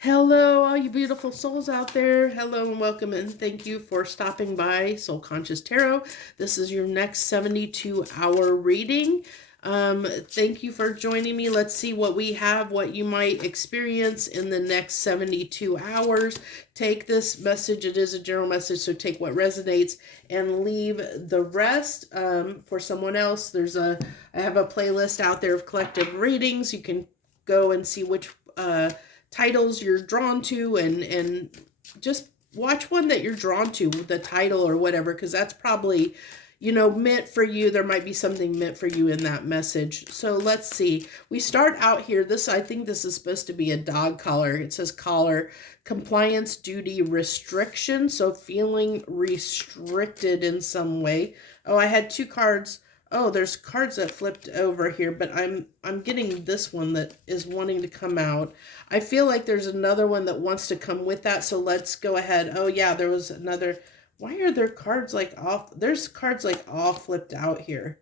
Hello, all you beautiful souls out there. Hello and welcome, and thank you for stopping by Soul Conscious Tarot. This is your next 72-hour reading. Thank you for joining me. Let's see what we have, what you might experience in the next 72 hours. Take this message. It is a general message, so take what resonates and leave the rest for someone else. I have a playlist out there of collective readings. You can go and see which titles you're drawn to, and just watch one that you're drawn to, the title or whatever, because that's probably meant for you. There might be something meant for you in that message. So let's see. We start out here. I think this is supposed to be a dog collar. It says collar, compliance, duty, restriction. So feeling restricted in some way. Oh, I had two cards. Oh, there's cards that flipped over here, but I'm getting this one that is wanting to come out. I feel like there's another one that wants to come with that, so let's go ahead. Oh yeah, there was another. Why are there cards like off? There's cards like all flipped out here.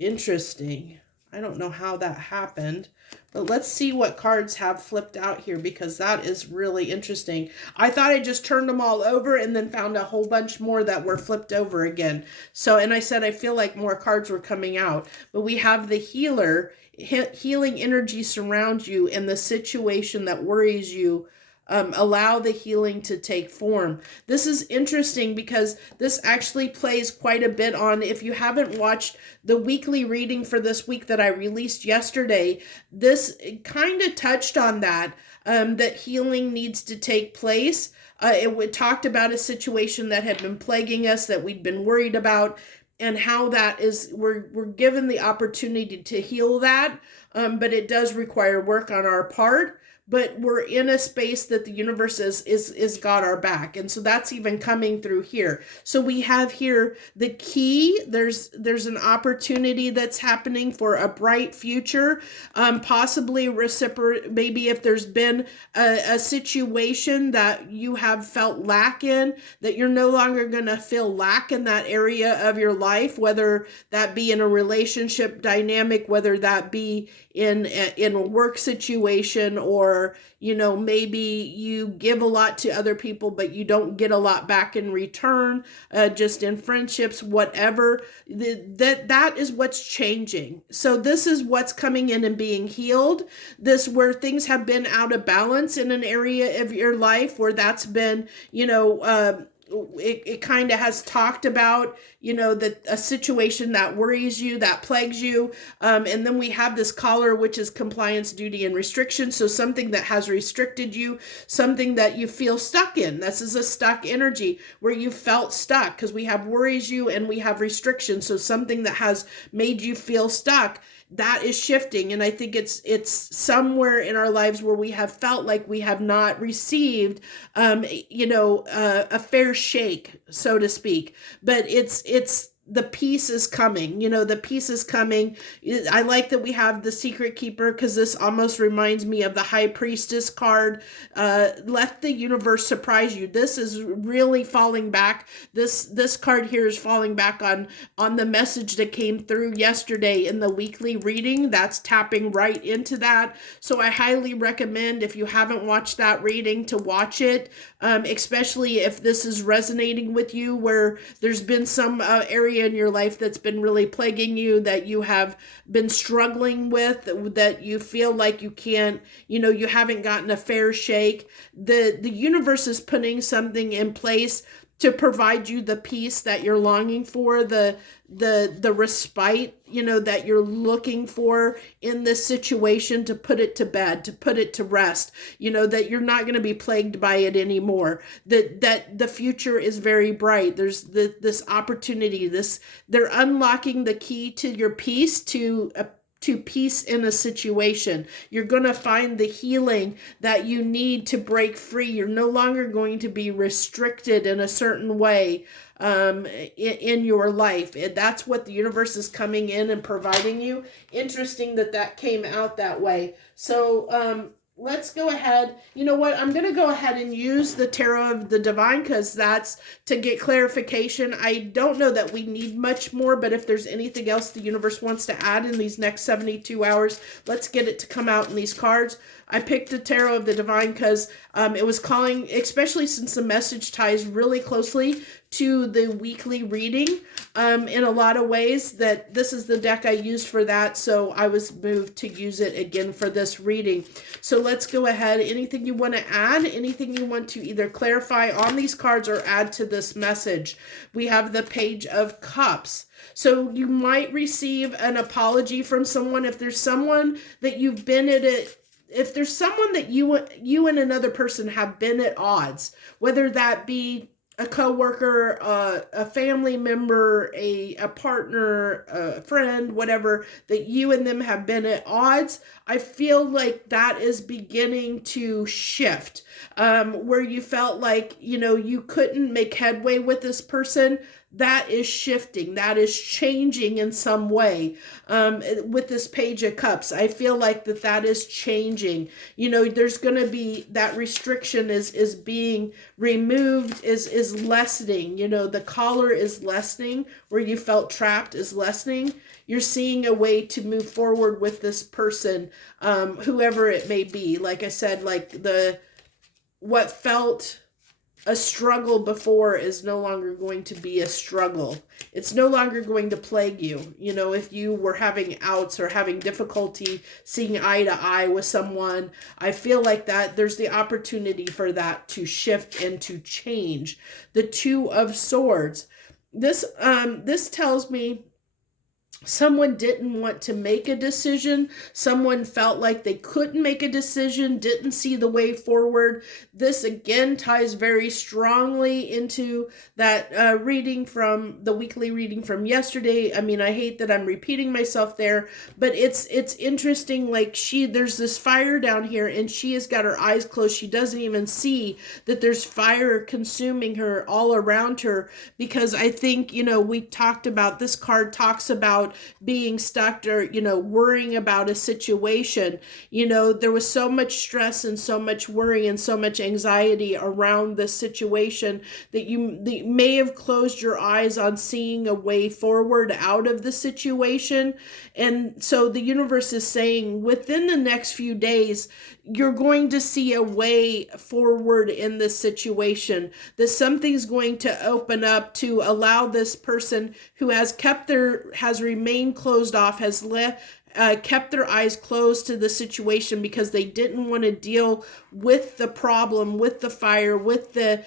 Interesting. I don't know how that happened, but let's see what cards have flipped out here, because that is really interesting. I thought I just turned them all over and then found a whole bunch more that were flipped over again. So, and I said I feel like more cards were coming out, but we have the healer. Healing energy surrounds you, and the situation that worries you, allow the healing to take form. This is interesting because this actually plays quite a bit on, if you haven't watched the weekly reading for this week that I released yesterday, this kind of touched on that, that healing needs to take place. It talked about a situation that had been plaguing us, that we'd been worried about, and how that is, we're given the opportunity to heal that, but it does require work on our part. But we're in a space that the universe is got our back. And so that's even coming through here. So we have here the key. There's an opportunity that's happening for a bright future, possibly maybe if there's been a situation that you have felt lack in, that you're no longer going to feel lack in that area of your life, whether that be in a relationship dynamic, whether that be in a work situation, or maybe you give a lot to other people but you don't get a lot back in return, just in friendships, whatever. That is what's changing. So this is what's coming in and being healed. This, where things have been out of balance in an area of your life, where that's been it kind of has talked about, that a situation that worries you, that plagues you. And then we have this collar, which is compliance, duty, and restriction. So something that has restricted you, something that you feel stuck in. This is a stuck energy where you felt stuck, because we have worries you and we have restrictions. So something that has made you feel stuck, that is shifting. And I think it's somewhere in our lives where we have felt like we have not received, a fair shake, so to speak. But it's the peace is coming. The peace is coming. I like that we have the secret keeper, because this almost reminds me of the high priestess card. Let the universe surprise you. This is really falling back. This card here is falling back on the message that came through yesterday in the weekly reading. That's tapping right into that. So I highly recommend, if you haven't watched that reading, to watch it, especially if this is resonating with you, where there's been some area in your life that's been really plaguing you, that you have been struggling with, that you feel like you can't, you haven't gotten a fair shake. The universe is putting something in place to provide you the peace that you're longing for, the respite, that you're looking for in this situation, to put it to bed, to put it to rest, that you're not going to be plagued by it anymore, that the future is very bright. There's this opportunity, they're unlocking the key to your peace, to peace in a situation. You're going to find the healing that you need to break free. You're no longer going to be restricted in a certain way in your life. And that's what the universe is coming in and providing you. Interesting that came out that way. So let's go ahead. You know what? I'm going to go ahead and use the Tarot of the Divine, because that's to get clarification. I don't know that we need much more, but if there's anything else the universe wants to add in these next 72 hours, let's get it to come out in these cards. I picked the Tarot of the Divine because it was calling, especially since the message ties really closely to the weekly reading in a lot of ways, that this is the deck I used for that. So I was moved to use it again for this reading. So let's go ahead. Anything you want to add? Anything you want to either clarify on these cards or add to this message? We have the Page of Cups. So you might receive an apology from someone. If there's someone that you've been at it, if there's someone that you and another person have been at odds, whether that be a coworker, a family member, a partner, a friend, whatever, that you and them have been at odds, I feel like that is beginning to shift. Where you felt like, you couldn't make headway with this person, that is shifting, that is changing in some way. With this Page of Cups, I feel like that is changing. There's going to be that restriction is being removed, is lessening. The collar is lessening, where you felt trapped is lessening. You're seeing a way to move forward with this person, whoever it may be. Like I said, like what felt a struggle before is no longer going to be a struggle. It's no longer going to plague you. If you were having outs or having difficulty seeing eye to eye with someone, I feel like that there's the opportunity for that to shift and to change. The Two of Swords. This tells me someone didn't want to make a decision. Someone felt like they couldn't make a decision, didn't see the way forward. This again ties very strongly into that reading from the weekly reading from yesterday. I mean, I hate that I'm repeating myself there, but it's interesting. Like there's this fire down here, and she has got her eyes closed. She doesn't even see that there's fire consuming her all around her, because I think, we talked about, this card talks about being stuck or, worrying about a situation. There was so much stress and so much worry and so much anxiety around this situation that you may have closed your eyes on seeing a way forward out of the situation. And so the universe is saying within the next few days, you're going to see a way forward in this situation, that something's going to open up to allow this person who has remained closed off, has kept their eyes closed to the situation because they didn't want to deal with the problem, with the fire, with the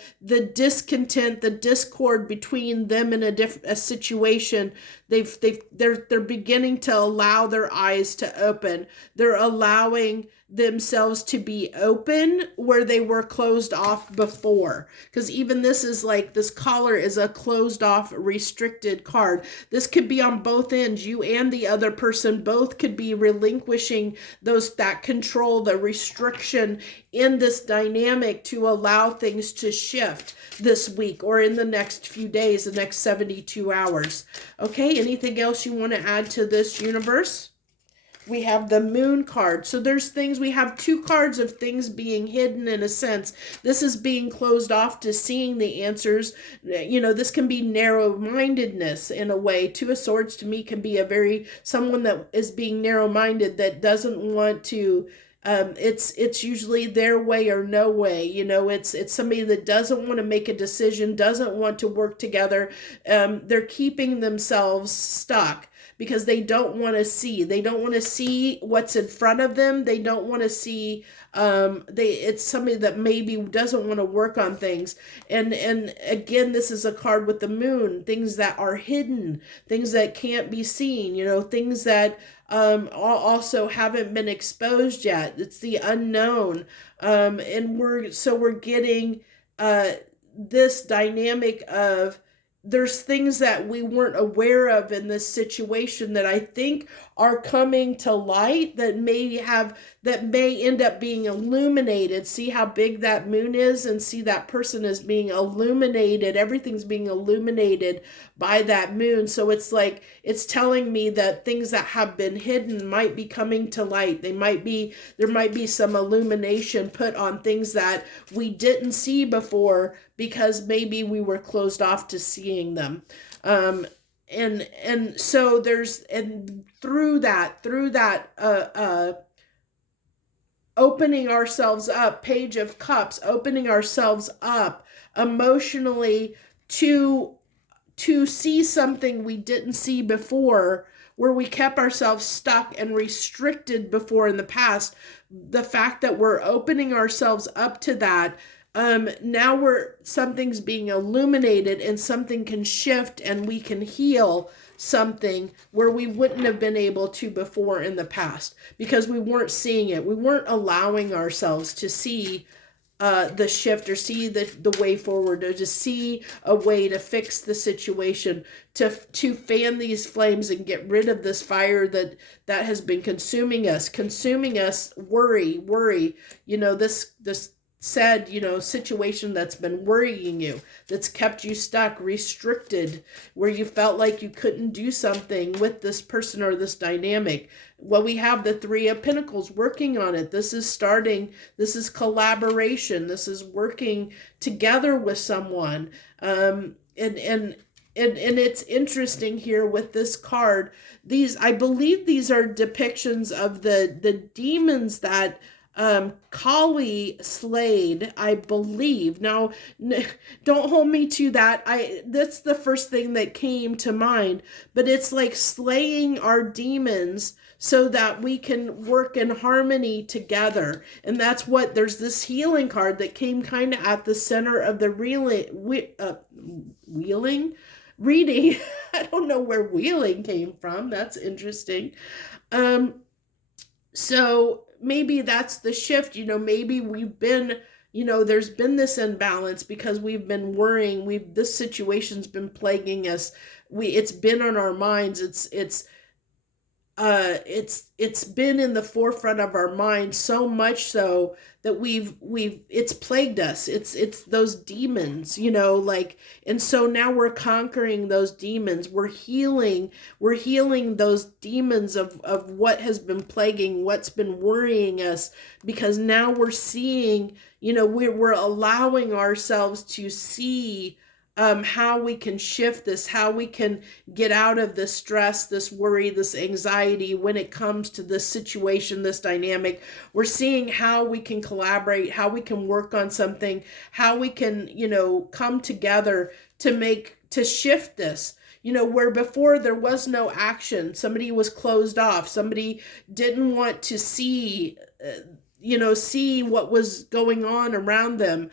discontent, the discord between them and a situation. They're beginning to allow their eyes to open. They're allowing themselves to be open where they were closed off before. Because even this collar is a closed off, restricted card. This could be on both ends. You and the other person both could be relinquishing that control, the restriction in this dynamic to allow things to shift this week or in the next few days, the next 72 hours. Okay, anything else you want to add to this, universe? We have the Moon card. So there's things, we have two cards of things being hidden in a sense. This is being closed off to seeing the answers. This can be narrow-mindedness in a way. Two of Swords to me can be someone that is being narrow-minded, that doesn't want to, it's usually their way or no way. It's somebody that doesn't want to make a decision, doesn't want to work together. They're keeping themselves stuck because they don't want to see. They don't want to see what's in front of them. They don't want to see, it's somebody that maybe doesn't want to work on things. And again, this is a card with the Moon, things that are hidden, things that can't be seen, things that also haven't been exposed yet. It's the unknown. And we're getting this dynamic of, there's things that we weren't aware of in this situation that I think are coming to light, that may end up being illuminated. See how big that moon is, and see that person is being illuminated. Everything's being illuminated by that moon. So it's telling me that things that have been hidden might be coming to light. There might be some illumination put on things that we didn't see before because maybe we were closed off to seeing them. And so through that opening ourselves up, Page of Cups, opening ourselves up emotionally to see something we didn't see before, where we kept ourselves stuck and restricted before in the past. The fact that we're opening ourselves up to that, now something's being illuminated and something can shift and we can heal something where we wouldn't have been able to before in the past because we weren't seeing it. We weren't allowing ourselves to see the shift or see the way forward, or to see a way to fix the situation, to fan these flames and get rid of this fire that has been consuming us. Worry, this said, situation that's been worrying you, that's kept you stuck, restricted, where you felt like you couldn't do something with this person or this dynamic. Well, we have the Three of Pentacles working on it. This is collaboration. This is working together with someone. And it's interesting here with this card. I believe these are depictions of the demons that Kali slayed, I believe. Now, don't hold me to that. That's the first thing that came to mind, but it's like slaying our demons so that we can work in harmony together. And that's what, there's this healing card that came kind of at the center of the reading. I don't know where wheeling came from. That's interesting. So maybe that's the shift. Maybe we've been, there's been this imbalance because we've been worrying. This situation's been plaguing us. It's been on our minds. It's been in the forefront of our minds, so much so that it's plagued us. It's those demons, and so now we're conquering those demons. We're healing those demons of what has been plaguing, what's been worrying us, because now we're seeing, we're allowing ourselves to see how we can shift this, how we can get out of this stress, this worry, this anxiety when it comes to this situation, this dynamic. We're seeing how we can collaborate, how we can work on something, how we can, come together to shift this. Where before there was no action, somebody was closed off, somebody didn't want to see what was going on around them,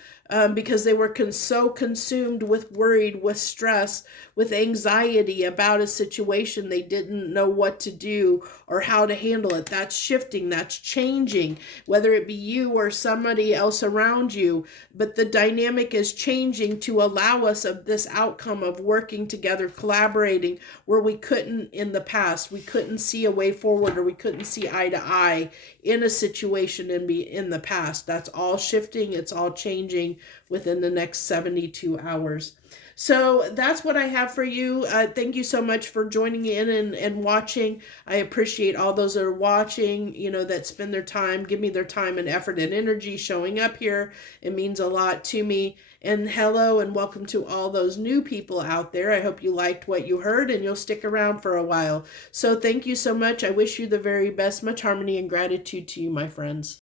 because they were so consumed with worried, with stress, with anxiety about a situation. They didn't know what to do or how to handle it. That's shifting, that's changing, whether it be you or somebody else around you. But the dynamic is changing to allow us of this outcome of working together, collaborating, where we couldn't in the past. We couldn't see a way forward, or we couldn't see eye to eye in a situation in the past. That's all shifting. It's all changing within the next 72 hours. So that's what I have for you. Thank you so much for joining in and watching. I appreciate all those that are watching, that spend their time, give me their time and effort and energy showing up here. It means a lot to me. And hello and welcome to all those new people out there. I hope you liked what you heard and you'll stick around for a while. So thank you so much. I wish you the very best. Much harmony and gratitude to you, my friends.